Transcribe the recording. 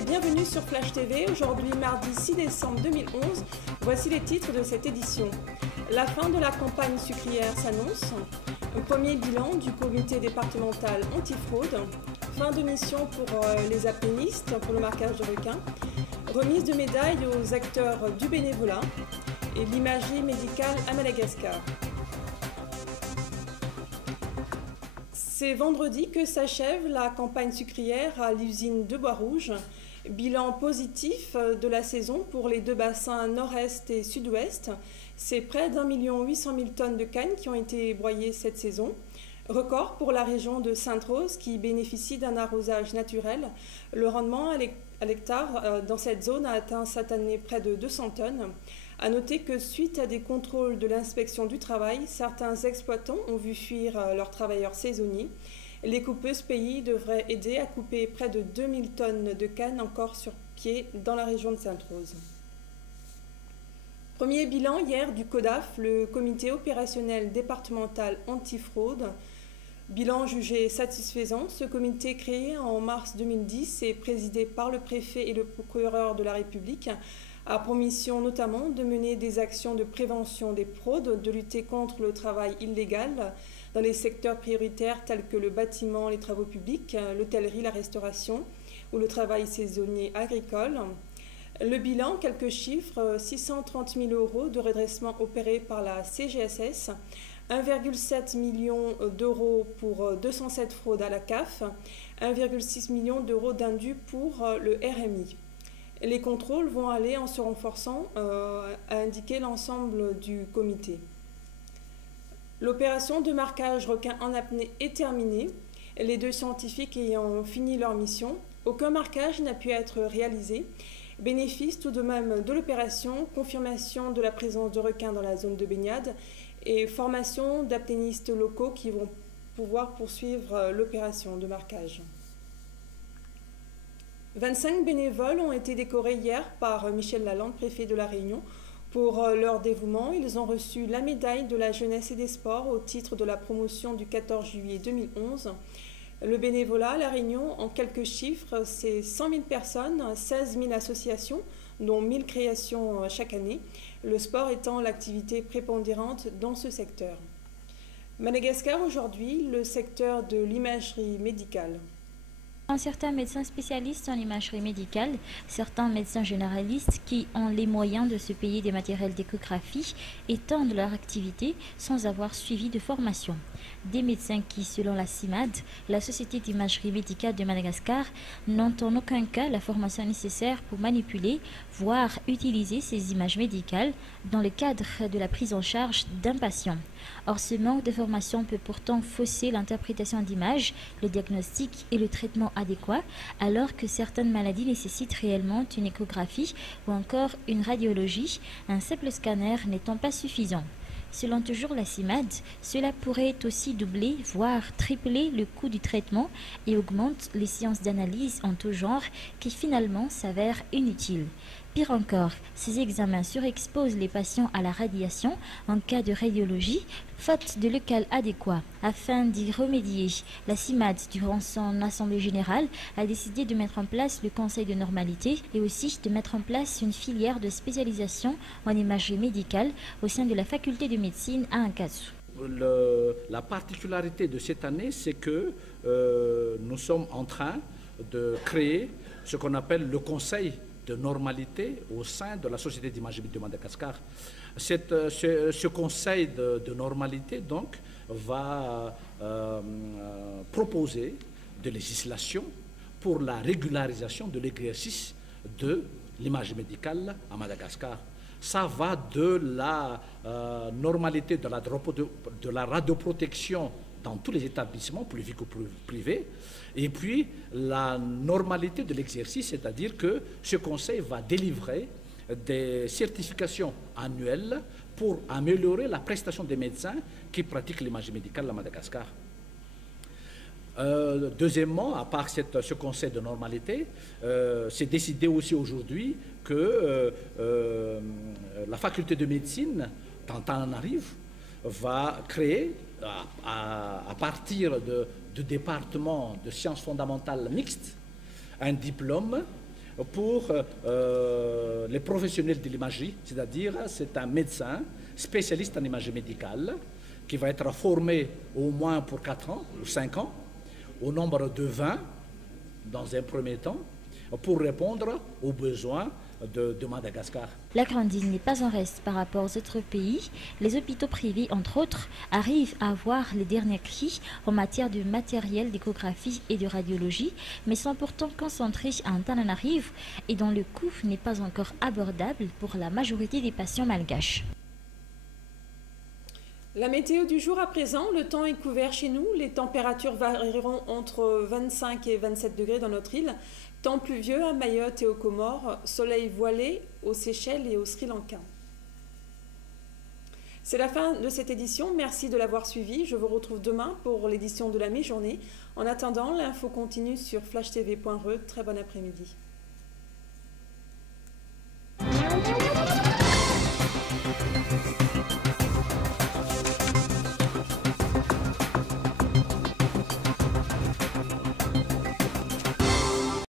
et bienvenue sur Flash TV. Aujourd'hui, mardi 6 décembre 2011, voici les titres de cette édition. La fin de la campagne sucrière s'annonce. Un premier bilan du comité départemental antifraude. Fin de mission pour les apnéistes pour le marquage de requins. Remise de médailles aux acteurs du bénévolat. Et l'imagerie médicale à Madagascar. C'est vendredi que s'achève la campagne sucrière à l'usine de Bois-Rouge. Bilan positif de la saison pour les deux bassins nord-est et sud-ouest. C'est près d'1,8 million tonnes de cannes qui ont été broyées cette saison. Record pour la région de Sainte-Rose qui bénéficie d'un arrosage naturel. Le rendement à l'hectare dans cette zone a atteint cette année près de 200 tonnes. À noter que suite à des contrôles de l'inspection du travail, certains exploitants ont vu fuir leurs travailleurs saisonniers. Les coupeuses pays devraient aider à couper près de 2000 tonnes de cannes encore sur pied dans la région de Sainte-Rose. Premier bilan hier du CODAF, le comité opérationnel départemental antifraude. Bilan jugé satisfaisant. Ce comité créé en mars 2010 et présidé par le préfet et le procureur de la République a pour mission notamment de mener des actions de prévention des fraudes, de lutter contre le travail illégal dans les secteurs prioritaires tels que le bâtiment, les travaux publics, l'hôtellerie, la restauration ou le travail saisonnier agricole. Le bilan, quelques chiffres, 630 000 € de redressement opéré par la CGSS, 1,7 million d'euros pour 207 fraudes à la CAF, 1,6 million d'euros d'indus pour le RMI. Les contrôles vont aller en se renforçant, a indiqué l'ensemble du comité. L'opération de marquage requin en apnée est terminée. Les deux scientifiques ayant fini leur mission, aucun marquage n'a pu être réalisé. Bénéfice tout de même de l'opération, confirmation de la présence de requins dans la zone de baignade et formation d'apnéistes locaux qui vont pouvoir poursuivre l'opération de marquage. 25 bénévoles ont été décorés hier par Michel Lalande, préfet de La Réunion. Pour leur dévouement, ils ont reçu la médaille de la jeunesse et des sports au titre de la promotion du 14 juillet 2011. Le bénévolat à La Réunion, en quelques chiffres, c'est 100 000 personnes, 16 000 associations, dont 1000 créations chaque année, le sport étant l'activité prépondérante dans ce secteur. Madagascar aujourd'hui, le secteur de l'imagerie médicale. Certains médecins spécialistes en imagerie médicale, certains médecins généralistes qui ont les moyens de se payer des matériels d'échographie étendent leur activité sans avoir suivi de formation. Des médecins qui, selon la CIMAD, la Société d'imagerie médicale de Madagascar, n'ont en aucun cas la formation nécessaire pour manipuler, voire utiliser ces images médicales dans le cadre de la prise en charge d'un patient. Or, ce manque de formation peut pourtant fausser l'interprétation d'images, le diagnostic et le traitement adéquat, alors que certaines maladies nécessitent réellement une échographie ou encore une radiologie, un simple scanner n'étant pas suffisant. Selon toujours la CIMAD, cela pourrait aussi doubler, voire tripler le coût du traitement et augmente les séances d'analyse en tout genre qui finalement s'avèrent inutiles. Pire encore, ces examens surexposent les patients à la radiation en cas de radiologie, faute de local adéquat. Afin d'y remédier, la CIMAD, durant son assemblée générale, a décidé de mettre en place le conseil de normalité et aussi de mettre en place une filière de spécialisation en imagerie médicale au sein de la faculté de médecine à Ankazu. La particularité de cette année, c'est que nous sommes en train de créer ce qu'on appelle le conseil de normalité au sein de la Société d'imagerie de Madagascar. Ce conseil de normalité donc va proposer des législations pour la régularisation de l'exercice de l'image médicale à Madagascar. Ça va de la normalité de la radioprotection dans tous les établissements publics ou privés, et puis la normalité de l'exercice, c'est-à-dire que ce conseil va délivrer des certifications annuelles pour améliorer la prestation des médecins qui pratiquent l'imagerie médicale à Madagascar. Deuxièmement, à part ce conseil de normalité, c'est décidé aussi aujourd'hui que la faculté de médecine, tant en arrive, va créer, à partir du département de sciences fondamentales mixtes, un diplôme pour les professionnels de l'imagerie, c'est-à-dire c'est un médecin spécialiste en imagerie médicale qui va être formé au moins pour 4 ans ou 5 ans, au nombre de 20 dans un premier temps, pour répondre aux besoins de Madagascar. La Grande Île n'est pas en reste par rapport aux autres pays. Les hôpitaux privés, entre autres, arrivent à avoir les derniers cris en matière de matériel d'échographie et de radiologie, mais sont pourtant concentrés à Antananarivo et dont le coût n'est pas encore abordable pour la majorité des patients malgaches. La météo du jour à présent, le temps est couvert chez nous. Les températures varieront entre 25 et 27 degrés dans notre île. Temps pluvieux à Mayotte et aux Comores, soleil voilé aux Seychelles et au Sri Lanka. C'est la fin de cette édition. Merci de l'avoir suivi. Je vous retrouve demain pour l'édition de la mi-journée. En attendant, l'info continue sur flashtv.re. Très bon après-midi.